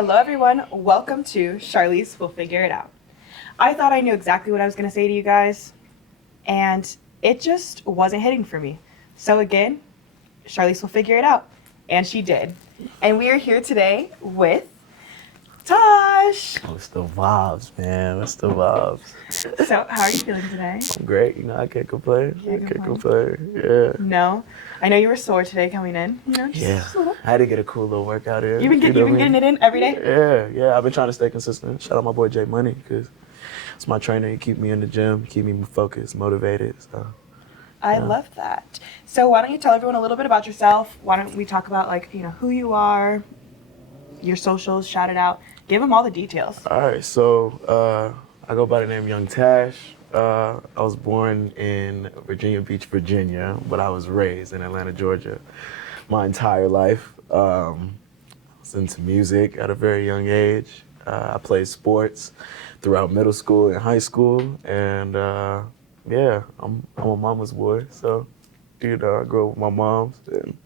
Hello, everyone. Welcome to Charlize Will Figure It Out. I thought I knew exactly what I was going to say to you guys, and it just wasn't hitting for me. So again, Charlize will figure it out. And she did. And we are here today with Tosh. What's the vibes, man? What's the vibes? So, how are you feeling today? I'm great. I can't complain. Can't complain. Yeah. No? I know you were sore today coming in. Just a little. I had to get a cool little workout in. You've been getting it in every day? Yeah. I've been trying to stay consistent. Shout out my boy Jay Money, because it's my trainer. He keep me in the gym, keep me focused, motivated. So. I love that. So why don't you tell everyone a little bit about yourself? Why don't we talk about who you are, your socials, shout it out. Give them all the details. All right, so I go by the name Young Tash. I was born in Virginia Beach, Virginia, but I was raised in Atlanta, Georgia my entire life. I was into music at a very young age. I played sports throughout middle school and high school, and yeah, I'm a mama's boy, so, I grew up with my mom, and,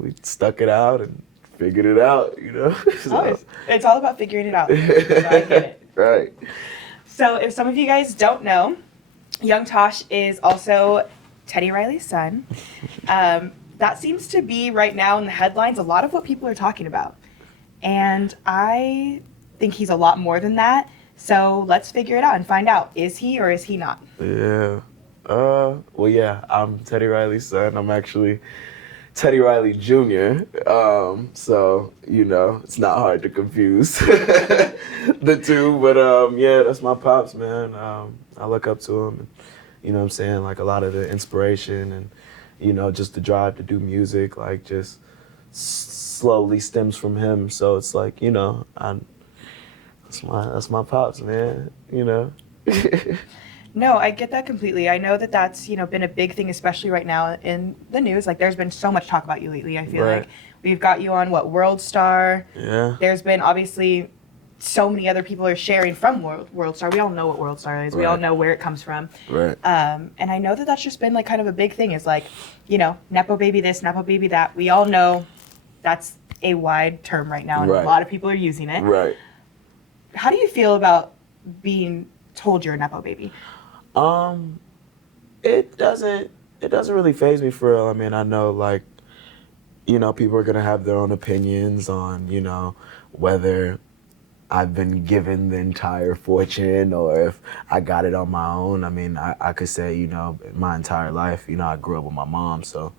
we stuck it out and figured it out, So. It's all about figuring it out. So I get it. Right. So if some of you guys don't know, Young Tosh is also Teddy Riley's son. That seems to be, right now in the headlines, a lot of what people are talking about. And I think he's a lot more than that. So let's figure it out and find out, is he or is he not? Yeah. Well, yeah, I'm Teddy Riley's son. I'm actually Teddy Riley Jr. So, it's not hard to confuse the two. But, yeah, that's my pops, man. I look up to him. And, what I'm saying? Like, a lot of the inspiration and, just the drive to do music, like, just slowly stems from him. So it's like, that's my pops, man, No, I get that completely. I know that that's, been a big thing, especially right now in the news. Like, there's been so much talk about you lately. I feel like we've got you on, World Star. Yeah. There's been, obviously, so many other people are sharing from World Star. We all know what World Star is. We all know where it comes from. Right. And I know that that's just been, kind of a big thing is, Nepo baby this, Nepo baby that. We all know that's a wide term right now, and a lot of people are using it. Right. How do you feel about being told you're a Nepo baby? It doesn't really faze me for real. I mean, I know, people are gonna have their own opinions on, whether I've been given the entire fortune or if I got it on my own. I mean, I could say, my entire life, I grew up with my mom, so,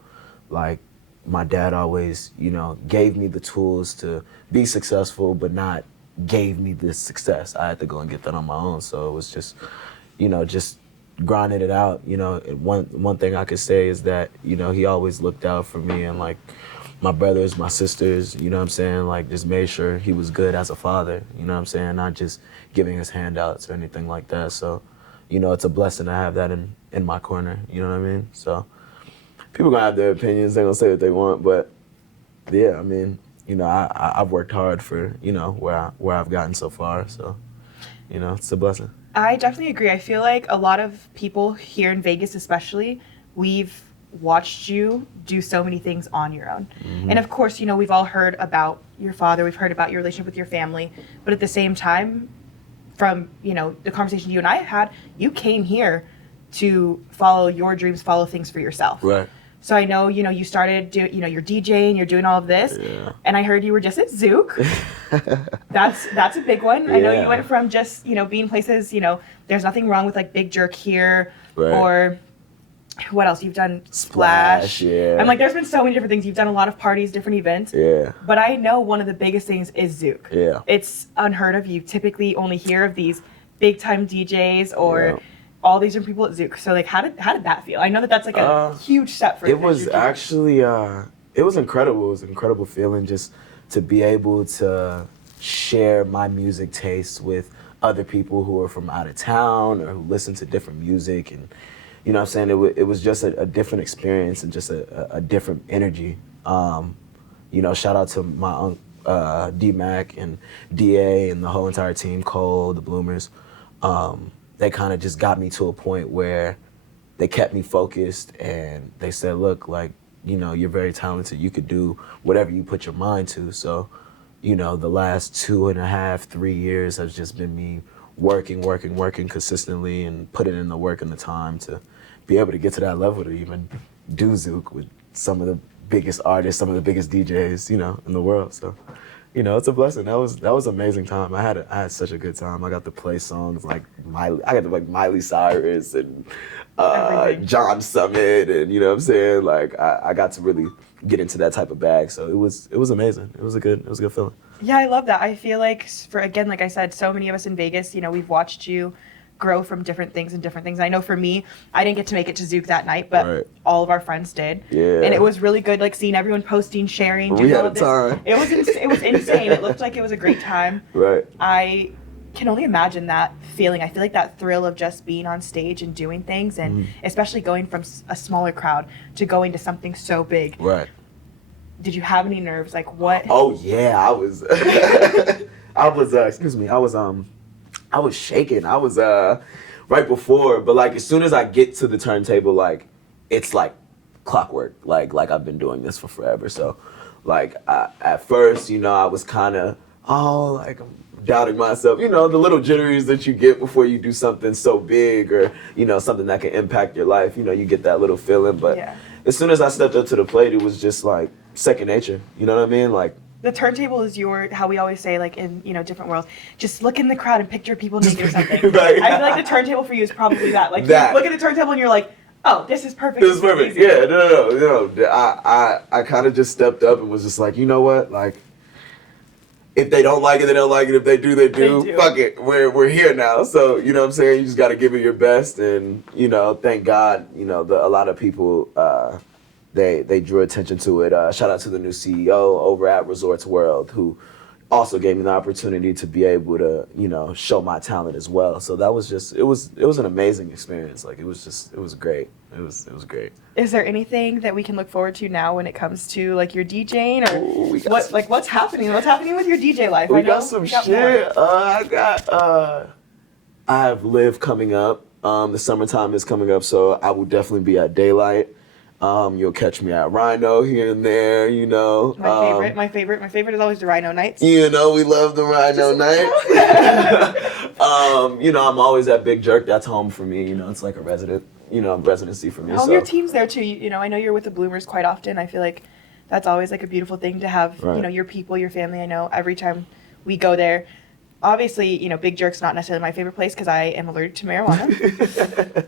my dad always, gave me the tools to be successful, but not gave me this success. I had to go and get that on my own, so it was just, just grinding it out. One thing I could say is that, he always looked out for me and, my brothers, my sisters, just made sure he was good as a father, not just giving us handouts or anything like that. So, it's a blessing to have that in my corner, you know what I mean? So, people gonna have their opinions, they're gonna say what they want, but yeah, I mean, I've worked hard for, where I've gotten so far, so, it's a blessing. I definitely agree. I feel like a lot of people here in Vegas especially, we've watched you do so many things on your own. Mm-hmm. And of course, we've all heard about your father, we've heard about your relationship with your family, but at the same time, from, the conversation you and I had, you came here to follow your dreams, follow things for yourself. Right. So I know, you started doing, you're DJing, you're doing all of this, and I heard you were just at Zouk. That's a big one. Yeah. I know you went from just, being places, there's nothing wrong with Big Jerk here, or what else? You've done Splash. Yeah. I'm there's been so many different things. You've done a lot of parties, different events. Yeah. But I know one of the biggest things is Zouk. Yeah. It's unheard of. You typically only hear of these big time DJs or all these different people at Zouk. So how did that feel? I know that that's a huge step for you. It was actually it was incredible. It was an incredible feeling just to be able to share my music tastes with other people who are from out of town or who listen to different music, and what I'm saying, it was just a different experience and just a different energy. Shout out to my D-Mac and DA and the whole entire team, Cole, the Bloomers. They kind of just got me to a point where they kept me focused, and they said, look, you're very talented. You could do whatever you put your mind to. So, you know, the last 2.5, 3 years has just been me working consistently and putting in the work and the time to be able to get to that level to even do Zook with some of the biggest artists, some of the biggest DJs, you know, in the world. So, you know, it's a blessing. That was amazing time. I had such a good time. I got to play songs like Miley Cyrus and John Summit, and you know what I'm saying. Like I got to really get into that type of bag. So it was amazing. It was a good feeling. Yeah, I love that. I feel like, for again, like I said, so many of us in Vegas, you know, we've watched you grow from different things and different things. I know for me, I didn't get to make it to Zook that night, but Right. all of our friends did. Yeah. And it was really good, like seeing everyone posting, sharing. We doing had all a of this. time. It was insane. It looked like it was a great time. Right. I can only imagine that feeling. I feel like that thrill of just being on stage and doing things, and especially going from a smaller crowd to going to something so big. Right. Did you have any nerves? Like what? Oh yeah, I was. Excuse me. I was shaking. I was right before, but like as soon as I get to the turntable, like it's like clockwork. Like I've been doing this for forever. So, like at first, you know, I was kind of like I'm doubting myself. You know, the little jitteries that you get before you do something so big, or you know, something that can impact your life. You know, you get that little feeling. But Yeah. as soon as I stepped up to the plate, it was just like second nature. You know what I mean? Like. The turntable is how we always say, like in, you know, different worlds, just look in the crowd and picture people naked or something. Right. I feel like the turntable for you is probably that. Like That. you look at the turntable and you're like, oh, this is perfect. It was perfect. easy. Yeah, no. I kind of just stepped up and was just like, you know what? Like, if they don't like it, they don't like it. If they do, they do. They do. Fuck it. We're here now. So, you know what I'm saying? You just got to give it your best. And, you know, thank God, you know, a lot of people, they drew attention to it. Shout out to the new CEO over at Resorts World, who also gave me the opportunity to be able to, you know, show my talent as well. So that was just, it was an amazing experience. Like it was great. It was great. Is there anything that we can look forward to now when it comes to like your DJing or Ooh, we got what's happening? What's happening with your DJ life? We I know got some we got shit. more. I have Live coming up. The summertime is coming up, so I will definitely be at Daylight. You'll catch me at Rhino here and there, you know. My favorite is always the Rhino nights. You know, we love the Rhino night. You know, I'm always at Big Jerk. That's home for me. You know, it's like a residency for me. All So. your team's there too. You know, I know you're with the Bloomers quite often. I feel like that's always like a beautiful thing to have. Right. You know, your people, your family. I know every time we go there. Obviously, you know, Big Jerk's not necessarily my favorite place because I am allergic to marijuana.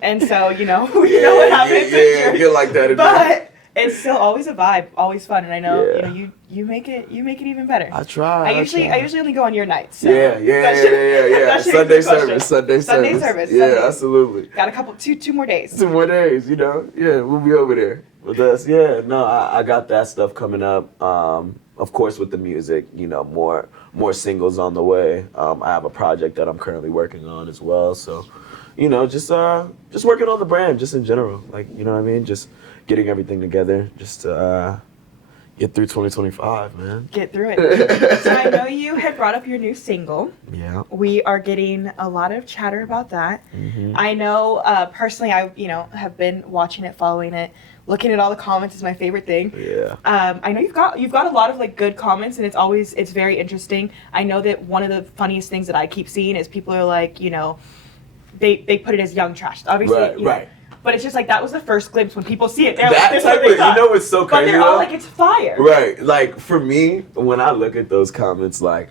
And so, you know, you know what happens. Yeah, get like that. But it's still always a vibe, always fun, and I know Yeah. you know you make it even better. I try. I usually only go on your nights. So Yeah. that should Sunday answer the question. service. Sunday service. Yeah, Sunday. absolutely. Got a couple two more days. 2 more days, you know. Yeah, we'll be over there. But that's I got that stuff coming up. Of course, with the music, you know, more singles on the way. I have a project that I'm currently working on as well. So, you know, just working on the brand, just in general. Like, you know what I mean? Just getting everything together, just to get through 2025, man. Get through it. So I know you had brought up your new single. Yeah. We are getting a lot of chatter about that. Mm-hmm. I know personally, I have been watching it, following it, looking at all the comments is my favorite thing. Yeah. I know you've got a lot of like good comments, and it's very interesting. I know that one of the funniest things that I keep seeing is people are like, you know, they put it as young trash. Obviously, Right, you know, right. But it's just like that was the first glimpse when people see it. They're That like, this is type what they of, thought. you know what's so But crazy they're all though? like, it's fire. Right. Like, for me, when I look at those comments, like,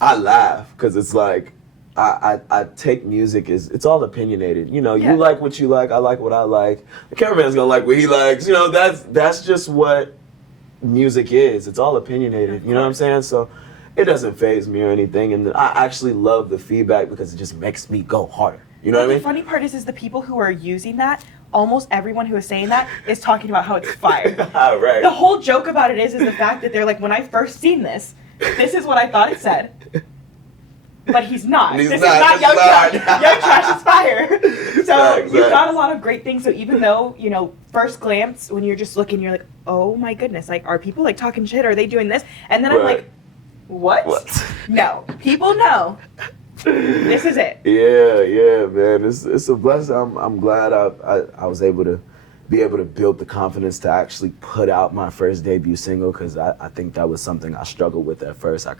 I laugh, because it's like, I take music as, it's all opinionated. You know, Yeah. you like what you like, I like what I like. The cameraman's gonna like what he likes. You know, that's just what music is. It's all opinionated. You know what I'm saying? So it doesn't faze me or anything. And I actually love the feedback because it just makes me go harder. You know what I mean? The funny part is the people who are using that, almost everyone who is saying that is talking about how it's fire. Right. The whole joke about it is the fact that they're like, when I first seen this is what I thought it said. But he's not. He's this not. is not This Young is not. Trash. Young Trash is fire. So Exactly. you've got a lot of great things. So even though, you know, first glance, when you're just looking, you're like, oh my goodness, like, are people like talking shit? Are they doing this? And then I'm Right. like, what? No. People know. This is it. Yeah, man. It's a blessing. I'm glad I was able to be able to build the confidence to actually put out my first debut single, because I think that was something I struggled with at first. I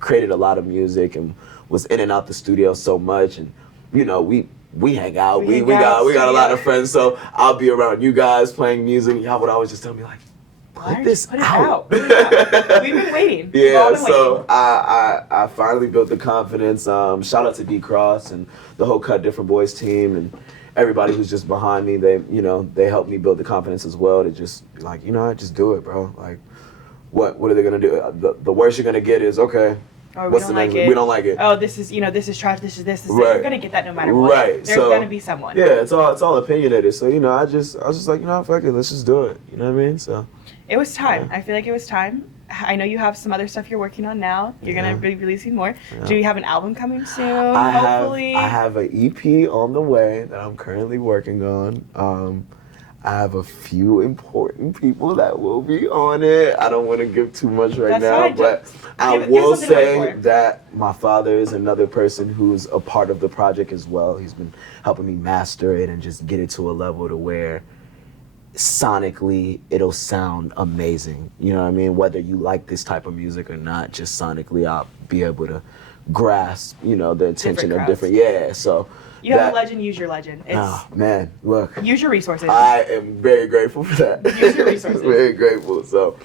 created a lot of music and was in and out the studio so much, and you know, we hang out. We got a lot of friends, so I'll be around you guys playing music, and y'all would always just tell me like, put it out. We've been waiting. Yeah, so I finally built the confidence. Shout out to D Cross and the whole Cut Different Boys team and everybody who's just behind me. They helped me build the confidence as well to just be like, you know what, just do it, bro. Like, what are they gonna do? The worst you're gonna get is, okay, or what's the next? We don't like it. Oh, this is trash. This is this. Right. You're gonna get that no matter what. Right. There's gonna be someone. Yeah, it's all opinionated. So you know, I was just like, you know, fuck it, let's just do it. You know what I mean? So. It was time. Yeah. I feel like it was time. I know you have some other stuff you're working on now. You're gonna be releasing more. Yeah. Do you have an album coming soon? I have an EP on the way that I'm currently working on. I have a few important people that will be on it. I don't want to give too much right now, but I will say that my father is another person who's a part of the project as well. He's been helping me master it and just get it to a level to where sonically it'll sound amazing. You know what I mean? Whether you like this type of music or not, just sonically I'll be able to grasp, you know, the intention of different. Yeah, so. You have a legend, use your legend. Man, look. Use your resources. I am very grateful for that. Use your resources. Very grateful. So,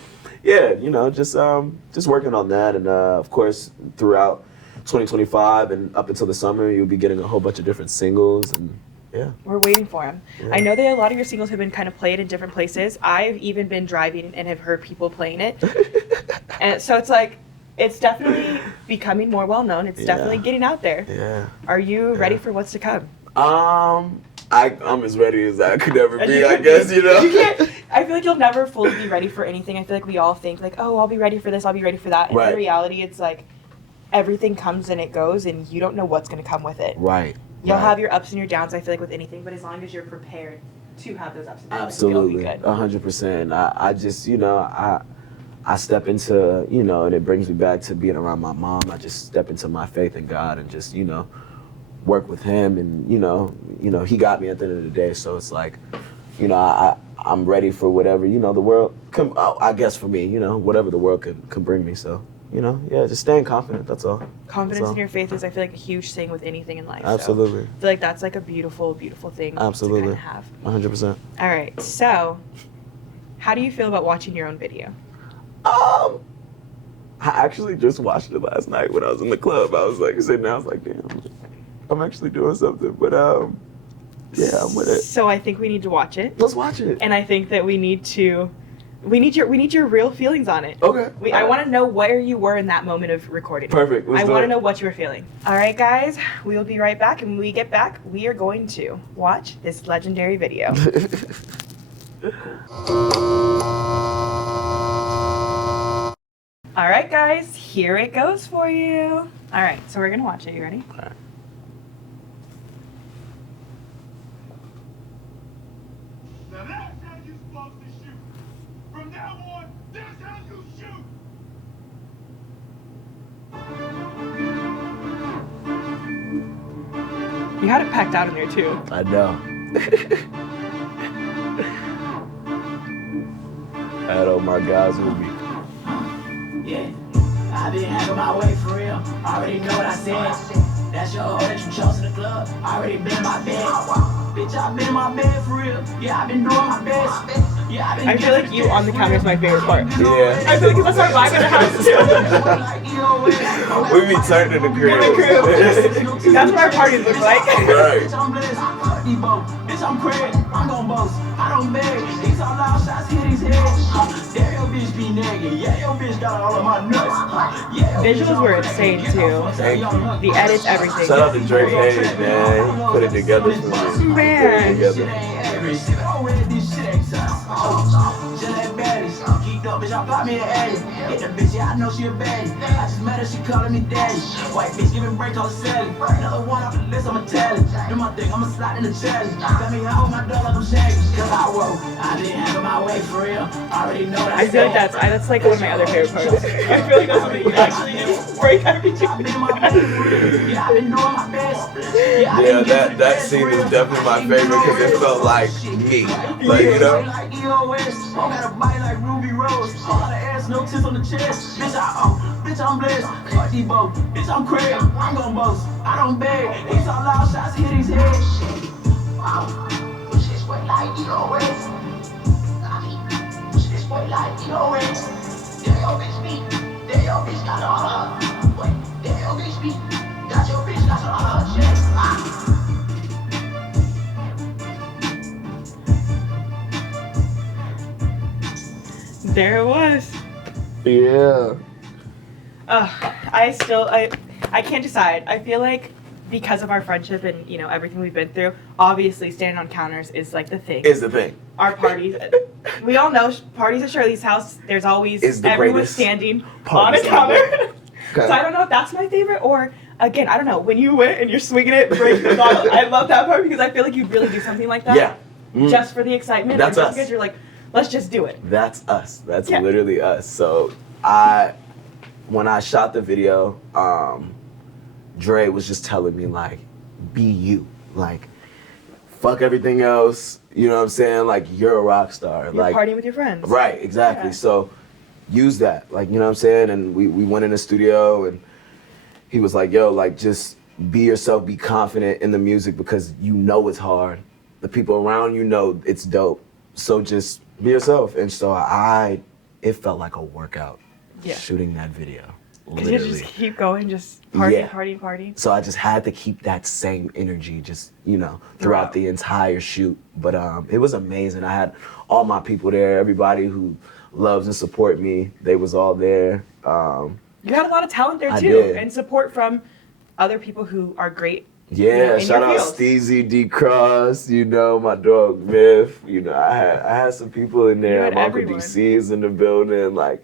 yeah, you know, just working on that, and of course throughout 2025 and up until the summer, you'll be getting a whole bunch of different singles, and yeah. We're waiting for them. Yeah. I know that a lot of your singles have been kind of played in different places. I've even been driving and have heard people playing it, and so it's like. It's definitely becoming more well known. It's definitely getting out there. Yeah. Are you ready for what's to come? I'm as ready as I could ever be, I guess, you know. You can't, I feel like you'll never fully be ready for anything. I feel like we all think like, oh, I'll be ready for this, I'll be ready for that. And in reality, it's like everything comes and it goes and you don't know what's going to come with it. Right. You'll have your ups and your downs, I feel like, with anything, but as long as you're prepared to have those ups and downs, absolutely, it'll be good. 100%. I just, you know, I step into, you know, and it brings me back to being around my mom. I just step into my faith in God and just, you know, work with him. And, you know, he got me at the end of the day. So it's like, you know, I'm ready for whatever, you know, the world can, I guess for me, you know, whatever the world can bring me. So, you know, yeah, just staying confident. That's all. Confidence in your faith is, I feel like, a huge thing with anything in life. Absolutely. So I feel like that's like a beautiful, beautiful thing absolutely to kind of have. 100%. All right. So how do you feel about watching your own video? I actually just watched it last night when I was in the club. I was like sitting there, I was like, damn, I'm actually doing something. But yeah, I'm with it. So I think we need to watch it. Let's watch it. And I think that we need your real feelings on it. Okay. I want to know where you were in that moment of recording. Perfect. I want to know what you were feeling. All right, guys, we will be right back. And when we get back, we are going to watch this legendary video. All right, guys, here it goes for you. All right, so we're gonna watch it. You ready? All right. Now that's how you're supposed to shoot. From now on, that's how you shoot. You had it packed out in there too. I know. I had all my guys with me. Yeah, I been having my way for real. Already know what I said. That's your hoe that you chose in the club. Already been in my bed. Bitch, I been in my bed for real. Yeah, I been doing my best. Yeah, I been. I feel like you on the camera is my favorite part. Yeah. I feel like that's our vibe in the house too. We be turned in the crib. That's what our parties look like. Right. Bitch, I'm blessed. Bitch, I'm crazy. I'm gon' boast. I don't beg. These all loud shots hit his head. Yeah, your bitch be nagging. Yeah, your bitch got all of my nuts. Yeah, Visuals were insane too. Thank you. The edits, everything. Shout out to Drake Hayes, man. He put it together for me. Man. Shit ain't average. Already this shit ain't sus. Shit ain't baddies. Geeked up, bitch, I pop me an Addy. Hit the bitch, yeah, I know she a baddie. I just met her, she calling me daddy. White bitch, giving break all the Sally. Another one off the list, I'ma tell it. Do my thing, I'ma slide in the challenge. Got me high with my dog like I'm shaggy. Cause I woke, I been having my way for real. Already know that I feel like that's like one of my other favorite parts. I feel like that's something you actually do. Break everything. I've been in my bed for real. Yeah, I've been doing my best. Yeah, that scene was definitely my favorite because it felt like me. Like, you know? Like EOS, I got a body like Ruby Rose. A lot of ass, no tits on the chest. Bitch, I'm blessed. Fuck Debo, bitch, I'm Craig. I'm gon' boast. I don't beg. These all loud shots hit his head. Wow, push this way like EOS. Push this way like EOS. There your bitch me. There your bitch got all her. Wait, there your bitch me. Got your bitch, got all her chest. There it was. Yeah. I can't decide. I feel like because of our friendship and, you know, everything we've been through, obviously standing on counters is like the thing. Is the thing. Our parties, we all know parties at Shirley's house, there's always Is the everyone greatest standing on parties a counter. Okay. So I don't know if that's my favorite or, again, I don't know, when you went and you're swinging it, breaking the bottle, I love that part because I feel like you'd really do something like that. Yeah. Mm. Just for the excitement. That's and just us. because you're like, let's just do it. That's us. That's Yeah. literally us. So when I shot the video, Dre was just telling me like, be you. Like, fuck everything else. You know what I'm saying? Like, you're a rock star. You're like, partying with your friends. right, exactly. Yeah. So use that. Like, you know what I'm saying? And we went in the studio and he was like, yo, like, just be yourself, be confident in the music because you know it's hard. The people around you know it's dope. So just be yourself. And so it felt like a workout Yeah. shooting that video. Because you Literally. just keep going, just party, Yeah. party, party. So I just had to keep that same energy just, you know, throughout the entire shoot. But it was amazing. I had all my people there, everybody who loves and support me. They was all there. You had a lot of talent there I too, did. and support from other people who are great. Yeah, in shout your out field. Steezy D Cross, you know, my dog Myth. You know, I had some people in You there. had My Uncle everyone. DC is in the building. Like,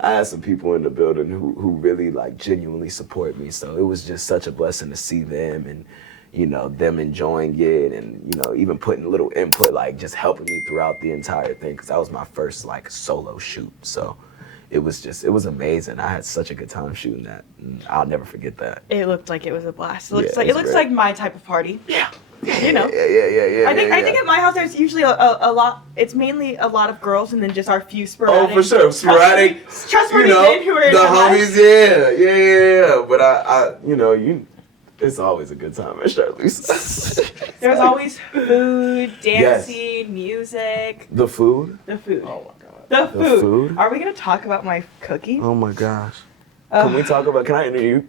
I had some people in the building who really like genuinely support me. So it was just such a blessing to see them and, you know, them enjoying it and, you know, even putting a little input, like just helping me throughout the entire thing. Cause that was my first like solo shoot. So it was amazing. I had such a good time shooting that. And I'll never forget that. It looked like it was a blast. It Yeah, looks like it's it looks great. like my type of party. Yeah. You know. Yeah. I think at my house there's usually a lot. It's mainly a lot of girls and then just our few Oh, sporadic. for sure. Sporadic. Trustworthy You know, men who are in the our lives. homies, yeah. But I you know, it's always a good time at Shirley's. There's always food, Yes. dancing, music, The food? the food. Oh my god. The food. food? Are we gonna talk about my cooking? Oh my gosh. Ugh. Can I interview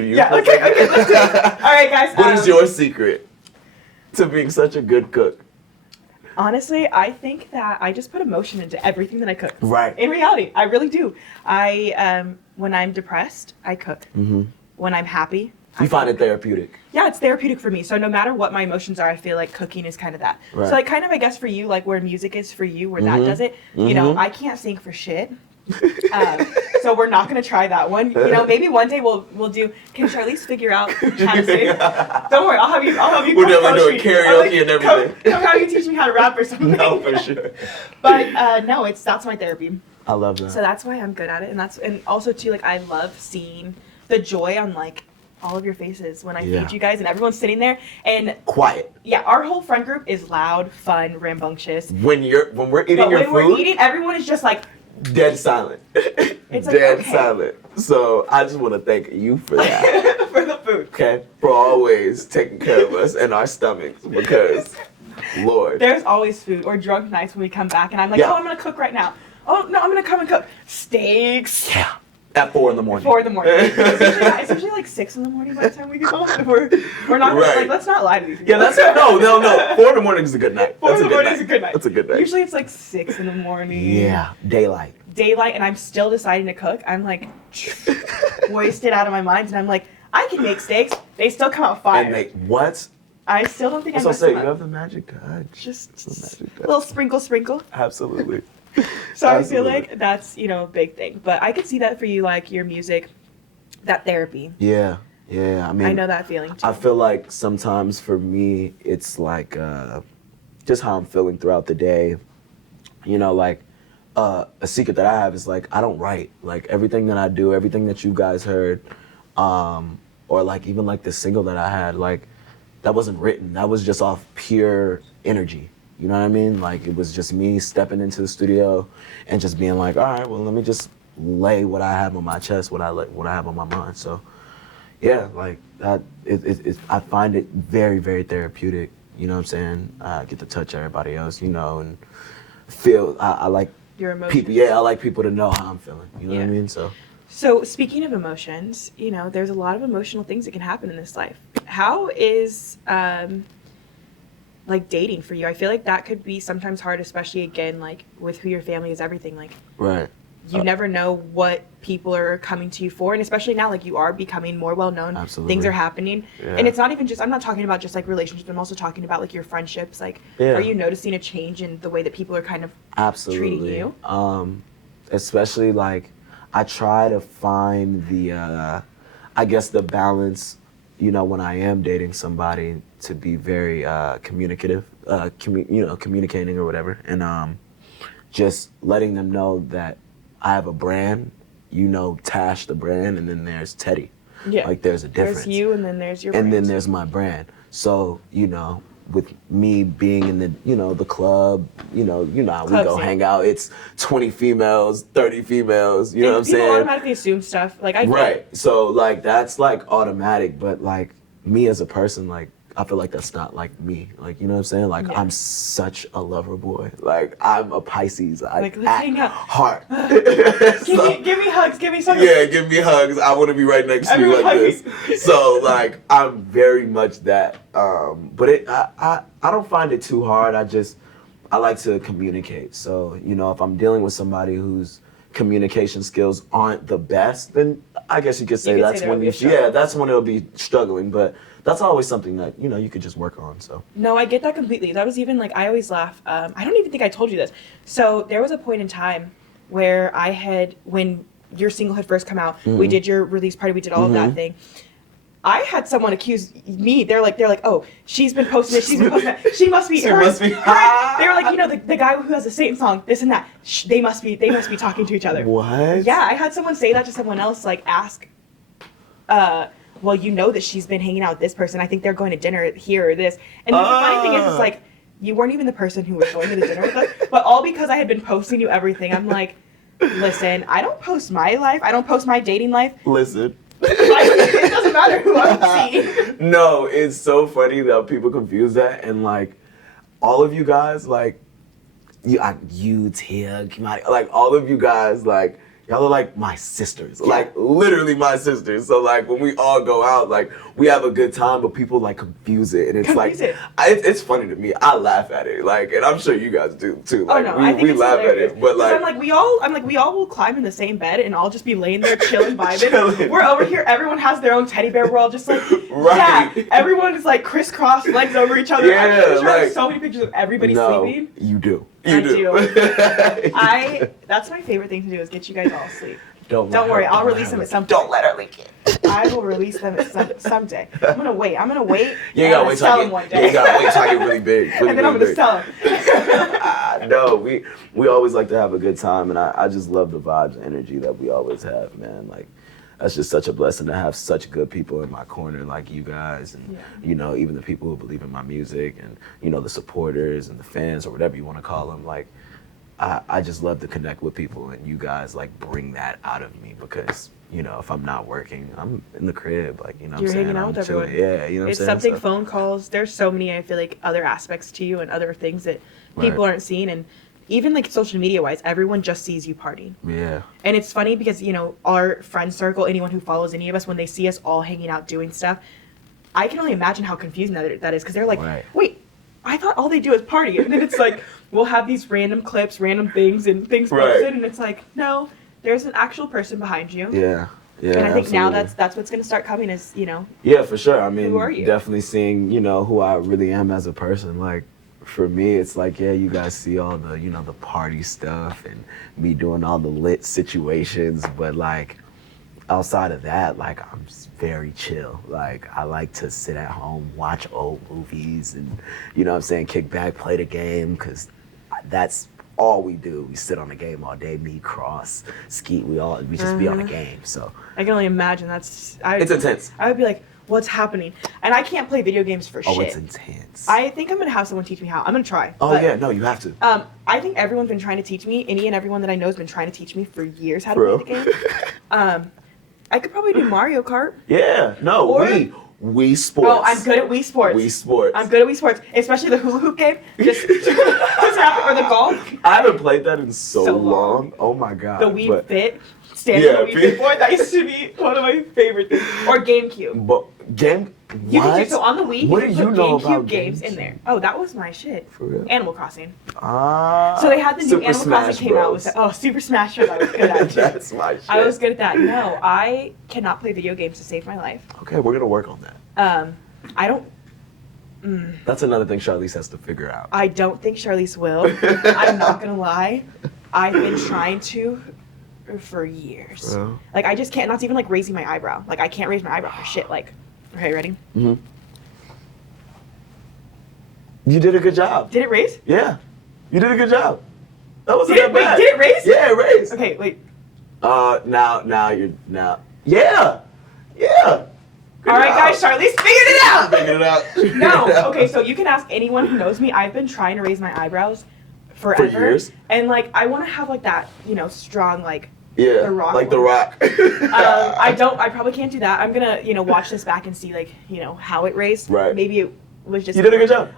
you? Yeah. for a Okay. second? Okay. Let's do it. All right, guys. What is your secret to being such a good cook? Honestly, I think that I just put emotion into everything that I cook. Right. In reality, I really do. When I'm depressed, I cook. Mm-hmm. When I'm happy, I You find cook. it therapeutic. Yeah, it's therapeutic for me. So no matter what my emotions are, I feel like cooking is kind of that. Right. So like kind of I guess for you, like where music is for you, where that Mhm. does it. You know, Mhm. I can't sing for shit. So we're not gonna try that one. You know, maybe one day we'll do. Can Charlize figure out how to sing? Don't worry, I'll have you. We're come definitely coach doing me. karaoke and everything. Come have you teach me how to rap or something. No, for sure. But no, that's my therapy. I love that. So that's why I'm good at it, and also too, like I love seeing the joy on like all of your faces when I Yeah. feed you guys and everyone's sitting there. And Quiet. yeah, our whole friend group is loud, fun, rambunctious. When we're eating But your when food, we're eating, everyone is just like, dead silent. It's like, dead okay. silent. So I just want to thank you for that. for the food. Okay, for always taking care of us and our stomachs because, Lord. There's always food or drunk nights when we come back, and I'm like, Yeah. oh, I'm gonna cook right now. Oh no, I'm gonna come and cook steaks. Yeah. At 4 in the morning. 4 in the morning. It's usually like 6 in the morning by the time we get home. We're not gonna, Right. like, let's not lie to these people. Yeah, that's no. 4 in the morning is a good night. 4 That's in the a good morning night. is a good night. That's a good night. Usually it's like 6 in the morning. Yeah, daylight. Daylight, and I'm still deciding to cook. I'm like wasted out of my mind, and I'm like, I can make steaks. They still come out fire. And they what? I still don't think That's I what I messed say. them You up. have the magic touch. Just The magic a touch. little sprinkle. Absolutely. So I feel Absolutely. like that's, you know, a big thing. But I could see that for you, like your music, that therapy. Yeah. I mean, I know that feeling too. I feel like sometimes for me, it's like just how I'm feeling throughout the day. You know, like a secret that I have is like I don't write. Like everything that I do, everything that you guys heard, or like even like the single that I had, like that wasn't written. That was just off pure energy. You know what I mean? Like it was just me stepping into the studio and just being like, all right, well, let me just lay what I have on my chest, what I have on my mind. So yeah, like that. I find it very, very therapeutic. You know what I'm saying? I get to touch everybody else, you know, and feel. I like Your emotions. people. Yeah, I like people to know how I'm feeling. You know what I Yeah. mean? So So speaking of emotions, you know, there's a lot of emotional things that can happen in this life. How is like dating for you? I feel like that could be sometimes hard, especially again, like with who your family is, everything. Like right. you never know what people are coming to you for, and especially now, like you are becoming more well known. Absolutely. Things are happening, Yeah. and it's not even just. I'm not talking about just like relationships. I'm also talking about like your friendships. Like, Yeah. are you noticing a change in the way that people are kind of Absolutely. treating you? Especially like I try to find the I guess the balance, you know, when I am dating somebody to be very communicative, communicating or whatever, and just letting them know that I have a brand, you know, Tash the brand, and then there's Teddy. Yeah. Like there's a difference. There's you, and then there's your. And then brand. there's my brand. So, you know, with me being in the, you know, the club, you know how we Club go scene. hang out. It's 20 females, 30 females, you know And what I'm people saying? automatically assume stuff. Like I get Right. it. So like that's like automatic, but like me as a person, like I feel like that's not like me. Like, you know what I'm saying? Like Yeah. I'm such a lover boy. Like I'm a Pisces. Like, let's at hang out. heart. Give me hugs. Give me something. Yeah, give me hugs. I want to be right next to you Everyone like hug this. me. So like I'm very much that. But I don't find it too hard. I like to communicate. So, you know, if I'm dealing with somebody whose communication skills aren't the best, then I guess you could say could say that's there'll when be a struggle. that's when it'll be struggling. But that's always something that, you know, you could just work on. So No, I get that completely. That was even like I always laugh. I don't even think I told you this. So there was a point in time where when your single had first come out, we did your release party, we did all of that thing. I had someone accuse me. They're like, oh, she's been posting this, she's been posting that. She must be. She her, must be- her- They were like, you know, the guy who has the same song, this and that. They must be talking to each other. what? Yeah, I had someone say that to someone else, like ask, well, you know that she's been hanging out with this person. I think they're going to dinner here or this. And the funny thing is, it's like, you weren't even the person who was going to the dinner with us, but all because I had been posting you everything. I'm like, listen, I don't post my life. I don't post my dating life. Listen. It doesn't matter who I'm seeing. No, it's so funny that people confuse that, and like all of you guys, like you, Tia, Kimani, like all of you guys, like y'all are like my sisters, like literally my sisters. So like when we all go out, like we have a good time, but people like confuse it, and it's Confuse like it. it's funny to me. I laugh at it, like, and I'm sure you guys do too. Oh Like no, I think we it's laugh hilarious. at it, but 'Cause like I'm like we all will climb in the same bed and I'll just be laying there chilling, vibing. Chilling. We're over here. Everyone has their own teddy bear. We're all just like, Right. yeah. Everyone is like crisscross legs over each other. I'm Yeah, pretty sure I have like- so many pictures of everybody no, sleeping. you do. I You do. That's my favorite thing to do is get you guys all asleep. Don't Don't let worry, her- I'll don't let release her them at leak some it. Don't let her leak it. I will release them at someday. I'm gonna wait. You ain't and gotta wait till sell I them one get. day. You ain't gotta wait till I get really big. Really, and then I'm really gonna big. sell them. No, we always like to have a good time, and I just love the vibes and energy that we always have, man. Like that's just such a blessing to have such good people in my corner, like you guys, and you know, even the people who believe in my music, and you know, the supporters and the fans or whatever you want to call them. Like I just love to connect with people, and you guys like bring that out of me because. You know, if I'm not working, I'm in the crib, like, you know what I'm You're saying? hanging out I'm with chilling. everyone. Yeah, you know what I'm It's saying? something, So- phone calls. There's so many, I feel like, other aspects to you and other things that people Right. aren't seeing. And even like social media wise, everyone just sees you partying. Yeah. And it's funny because, you know, our friend circle, anyone who follows any of us, when they see us all hanging out doing stuff, I can only imagine how confusing that is because they're like, Right. wait, I thought all they do is party. And then it's like, we'll have these random clips, random things, and things Right. posted. And it's like, no, there's an actual person behind you. Yeah. Yeah. And I think now absolutely. that's what's going to start coming is, you know, Yeah, for sure. I mean, Who are you? definitely seeing, you know, who I really am as a person. Like, for me, it's like, yeah, you guys see all the, you know, the party stuff and me doing all the lit situations. But, like, outside of that, like, I'm just very chill. Like, I like to sit at home, watch old movies and, you know what I'm saying, kick back, play the game, because that's all we do. We sit on a game all day. Me, Cross, Skeet, we just be on a game. So I can only imagine. It's intense. I would be like, what's happening? And I can't play video games for shit. Oh, it's intense. I think I'm gonna have someone teach me how. I'm gonna try. Oh but, yeah, no, you have to. I think everyone's been trying to teach me. Any and everyone that I know has been trying to teach me for years how to Bro. play the game. I could probably do Mario Kart. Yeah, no, Or- Wii Sports. Oh, I'm good at Wii Sports. Wii Sports. I'm good at Wii Sports, especially the hula hoop game. Just or the golf. I haven't played that in so So long. long. Oh my god. The Wii but, Fit. Standing on the Yeah, Wii Fit board. That used to be one of my favorite things. Or GameCube. But game. You what? can do so on the Wii. What you do can you put know GameCube about games in there. Oh, that was my shit. For real? Animal Crossing. Ah. So they had the new Super Animal Smash Crossing came out with Bros. that. Oh, Super Smash Bros. I was good at. That's my shit. I was good at that. No, I cannot play video games to save my life. Okay, we're gonna work on that. I don't. That's another thing Charlize has to figure out. I don't think Charlize will. I'm not gonna lie. I've been trying to for years. Bro. Like I just can't. Not even like raising my eyebrow. Like I can't raise my eyebrow for shit. Like, okay, ready? You did a good job. Did it raise? Yeah, you did a good job. That wasn't Did it, that wait, bad. did it raise? Yeah, it raised. Okay, wait. Now you're now. Yeah. Good All right, job. guys, Charlize figured it out. Figured it out. No, okay, so you can ask anyone who knows me. I've been trying to raise my eyebrows forever. years? And like, I want to have like that, strong like. Yeah, The Rock like The one. Rock. I probably can't do that. I'm gonna, watch this back and see like, how it raised. Right. Maybe it was just. You did a good job.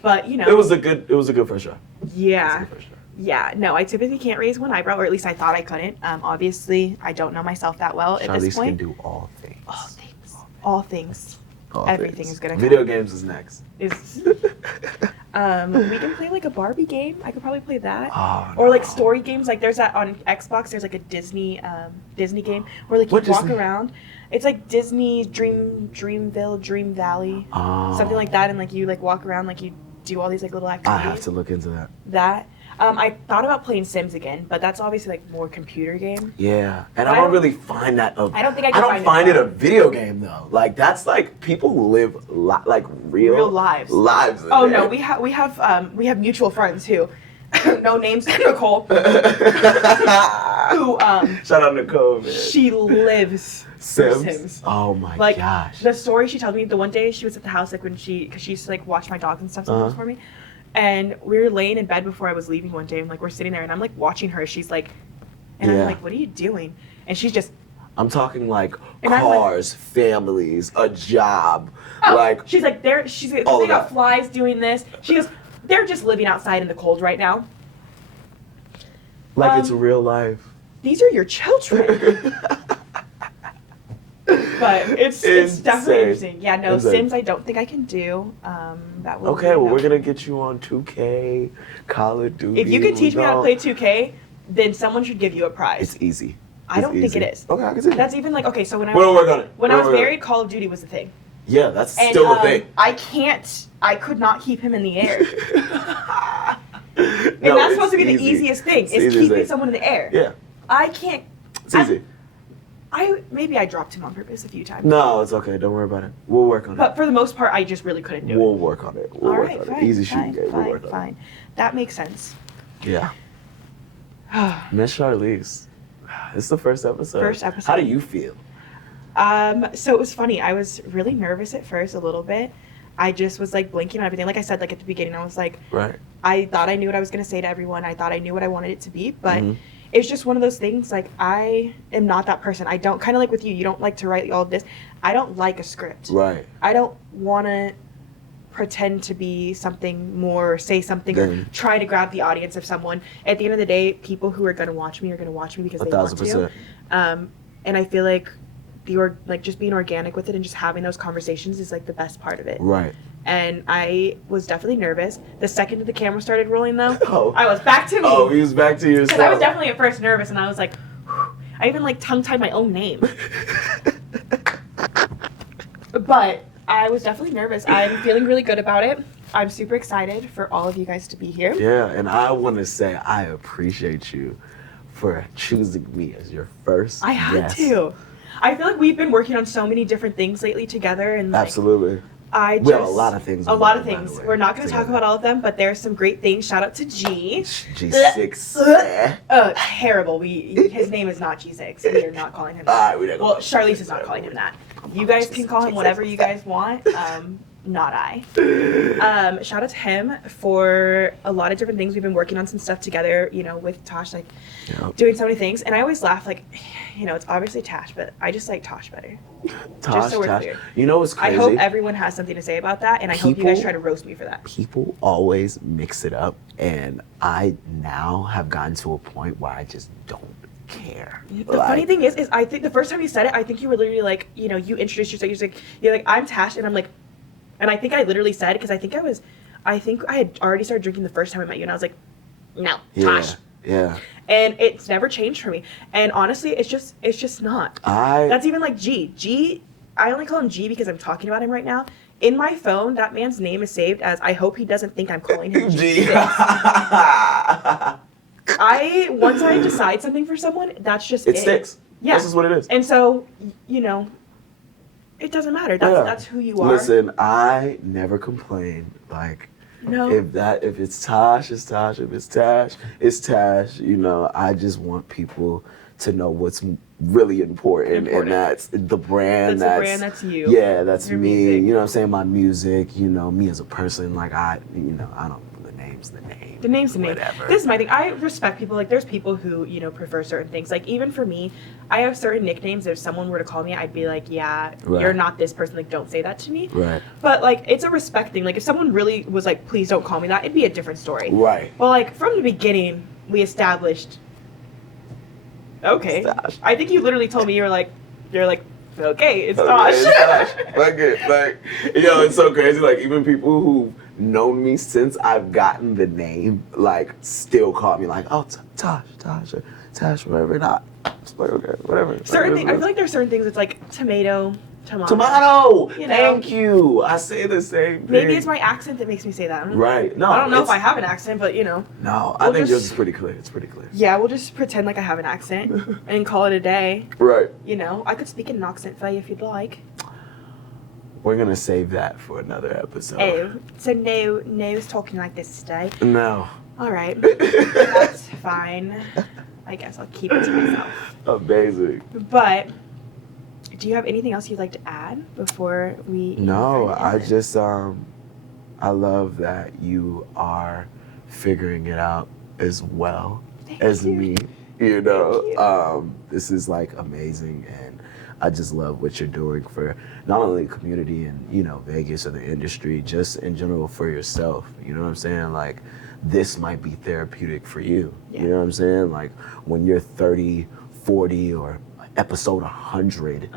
But It was a good first try. Yeah. It was a good first try. Yeah. No, I typically can't raise one eyebrow, or at least I thought I couldn't. Obviously, I don't know myself that well at this Charlize can point. do all things. All things. All things. All Everything things. is gonna Video count. games is next. Is. We can play like a Barbie game. I could probably play that. Oh, Or like no. story games, like there's that on Xbox. There's like a Disney game where like you What walk Disney? around. It's like Disney's Dreamville, Dream Valley, Oh. something like that, and like you like walk around, like you do all these like little I activities. have to look into that. That. I thought about playing Sims again, but that's obviously like more computer game. Yeah, and I I don't don't- really find that. I don't think I can I don't find it find it fun. a video game though. Like that's like people who live like real lives. Lives. Oh man. no, we have mutual friends who, no names, Nicole, who Shout out Nicole, man. she lives for Sims. Oh my Like gosh. the story she told me the one day she was at the house like because she used to like watch my dogs and stuff sometimes for me, and we were laying in bed before I was leaving one day and like we're sitting there and I'm like watching her. She's like, and Yeah. I'm like, what are you doing? And she's just I'm talking like And I'm like- cars, families, a job, oh, like she's like they all they of got that. flies doing this. She goes, they're just living outside in the cold right now. it's real life. These are your children. But it's definitely Insane. interesting. Yeah, no, Insane. Sims I don't think I can do. That will Okay, well we're gonna get you on 2K, Call of Duty. If you could teach me how to we play 2K, then someone should give you a prize. It's easy. I don't think it is. Okay, I can see That's even like okay. So when I We'll was work on it. when I We'll was work on it. married, Call of Duty was the thing. Yeah, that's And still a thing. I could not keep him in the air. And No, that's it's supposed to be the easy. easiest thing It's is easy as keeping that. someone in the air. Yeah, I can't. it's easy. Maybe I dropped him on purpose a few times. No, it's okay. Don't worry about it. We'll work on But it. for the most part, I just really couldn't do We'll work on it. it. We'll All work right, on fine. it. Easy shooting game. We'll Fine, work on fine. That makes sense. it. Yeah. Miss Charlize. It's the first episode. First episode. How do you feel? So it was funny. I was really nervous at first, a little bit. I just was like blinking on everything. Like I said, like at the beginning, I was like, Right. I thought I knew what I was gonna say to everyone. I thought I knew what I wanted it to be, but Mhm. it's just one of those things. Like I am not that person. I don't kind of like with you. You don't like to write all of this. I don't like a script. Right. I don't want to pretend to be something more, say something, or Then- try to grab the audience of someone. At the end of the day, people who are gonna watch me are gonna watch me because they want to. 1,000%. And I feel like just being organic with it and just having those conversations is like the best part of it. Right. And I was definitely nervous. The second the camera started rolling, though, Oh. I was back to me. Oh, he was back to yourself. Because I was definitely at first nervous, and I was like, whew. I even like tongue-tied my own name. But I was definitely nervous. I'm feeling really good about it. I'm super excited for all of you guys to be here. Yeah, and I want to say I appreciate you for choosing me as your first I had guest. to. I feel like we've been working on so many different things lately together, and like, Absolutely. We have a lot of things. A on lot the of way, by things. the way, We're not going to talk together. about all of them, but there's some great things. Shout out to G. G6. Terrible. His name is not G6. We are not calling him that. Alright, we don't Well, go- Charlize is not calling him that. You guys can call him whatever you guys want. Not I. Shout out to him for a lot of different things. We've been working on some stuff together, you know, with Tosh, like Yep. doing so many things. And I always laugh, like, you know, it's obviously Tash, but I just like Tosh better. Tosh, so we're Tosh. clear. You know what's crazy? I hope everyone has something to say about that, and I hope you guys People- try to roast me for that. People always mix it up, and I now have gotten to a point where I just don't care. The funny thing is I think the first time you said it, I think you were literally like, you know, you introduced yourself. You're like, I'm Tash, and I'm like, and I think I literally said, because I think I had already started drinking the first time I met you, and I was like, no, Tash. Yeah. And it's never changed for me. And honestly, it's just not. That's even like G. I only call him G because I'm talking about him right now. In my phone, that man's name is saved as I hope he doesn't think I'm calling him G. Once I decide something for someone, that's just It sticks. Yeah. This is what it is. And so, you know, it doesn't matter. That's who you are. Listen, I never complain. Like, No. if it's Tosh, it's Tosh. If it's Tash, it's Tash. You know, I just want people to know what's really important. And that's the brand. That's the brand, that's you. Yeah, that's Your me. music. You know what I'm saying? My music, you know, me as a person. Like, I don't, the name's the name. The name's the name. Whatever. This is my thing. I respect people. Like, there's people who, you know, prefer certain things. Like, even for me, I have certain nicknames. If someone were to call me, I'd be like, yeah, Right. you're not this person. Like, don't say that to me. Right. But, like, it's a respect thing. Like, if someone really was like, please don't call me that, it'd be a different story. Right. But, like, from the beginning, we established, okay. Tosh. I think you literally told me, you're like, okay, it's Okay, Tosh. it's Tosh. Fuck it. Like, yo, it's so crazy. Like, even people who've known me since I've gotten the name, like, still call me like, oh, Tosh, or Tash, whatever. Not. It's like, okay, whatever. Certain like, things, I feel like there's certain things. It's like tomato. Tomato. You know. Thank you. I say the same thing. Maybe it's my accent that makes me say that. Right. No. I don't know if it's- I have an accent, but you know. No, I We'll think just- yours is pretty clear. It's pretty clear. Yeah, we'll just pretend like I have an accent and call it a day. Right. You know, I could speak in an accent for you if you'd like. We're gonna save that for another episode. Oh, so no's talking like this today. No. All right, that's fine. I guess I'll keep it to myself. Amazing. But do you have anything else you'd like to add before we? No, try to I end it? just I love that you are figuring it out as well Thank as you. me. You know, Thank you. this is like amazing, and I just love what you're doing for not only the community and, you know, Vegas or the industry, just in general for yourself. You know what I'm saying? Like, this might be therapeutic for you. Yeah. You know what I'm saying? Like, when you're 30, 40, or episode 100,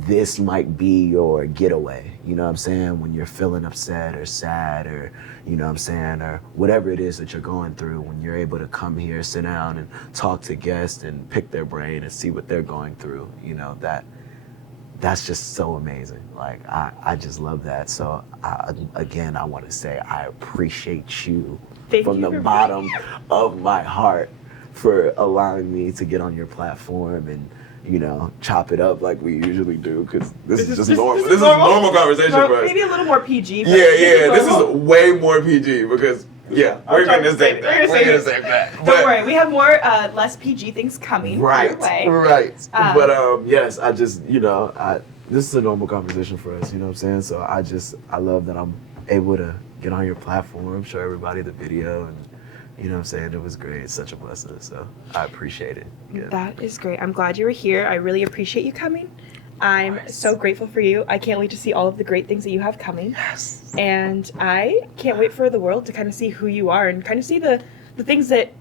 this might be your getaway. You know what I'm saying? When you're feeling upset or sad, or, you know what I'm saying, or whatever it is that you're going through, when you're able to come here, sit down and talk to guests and pick their brain and see what they're going through, you know, that's just so amazing. Like, I just love that. So, again, I want to say I appreciate you Thank from you the for bottom of my heart for allowing me to get on your platform and, you know, chop it up like we usually do, because this is just normal. This is normal conversation for us. Maybe a little more PG. But Yeah, this normal. is way more PG because, yeah, we're trying gonna to say say- that. we're We're gonna gonna say say that. Don't worry, we have more less PG things coming Right, your way. right. Um, But yes, I just, you know, this is a normal conversation for us, you know what I'm saying? So I love that I'm able to get on your platform, show everybody the video, and, you know what I'm saying? It was great. It's such a blessing. So I appreciate it. Yeah. That is great. I'm glad you were here. I really appreciate you coming. I'm so grateful for you. I can't wait to see all of the great things that you have coming. Yes. And I can't wait for the world to kind of see who you are and kind of see the things that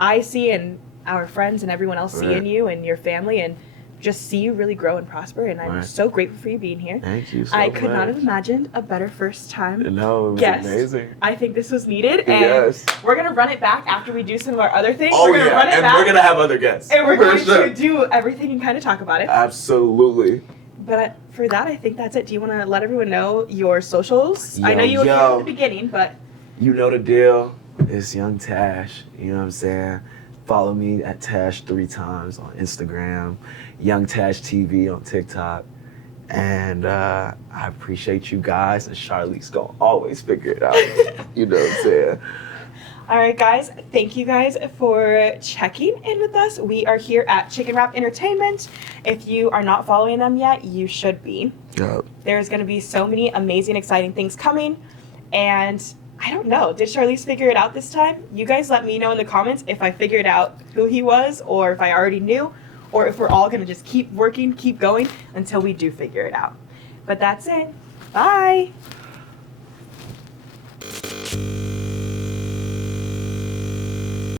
I see and our friends and everyone else see Right. in you and your family, and just see you really grow and prosper. And I'm Right. so grateful for you being here. Thank you so I much. could not have imagined a better first time No, it was guest. amazing. I think this was needed, and Yes. we're gonna run it back after we do some of our other things. Oh, we're gonna yeah. run it And back, we're going to have other guests. and we're For going sure. to do everything and kind of talk about it. Absolutely. But for that, I think that's it. Do you want to let everyone know your socials? I know you were here Yo. at the beginning, but You know the deal. It's Young Tash. You know what I'm saying? Follow me at Tash 3 times on Instagram. Young Tash TV on TikTok. And I appreciate you guys, and Charlize gonna always figure it out. You know what I'm saying? All right, guys. Thank you guys for checking in with us. We are here at Chicken Wrap Entertainment. If you are not following them yet, you should be. Yep. There's going to be so many amazing, exciting things coming. And I don't know. Did Charlize figure it out this time? You guys let me know in the comments if I figured out who he was, or if I already knew, or if we're all going to just keep working, keep going until we do figure it out. But that's it. Bye.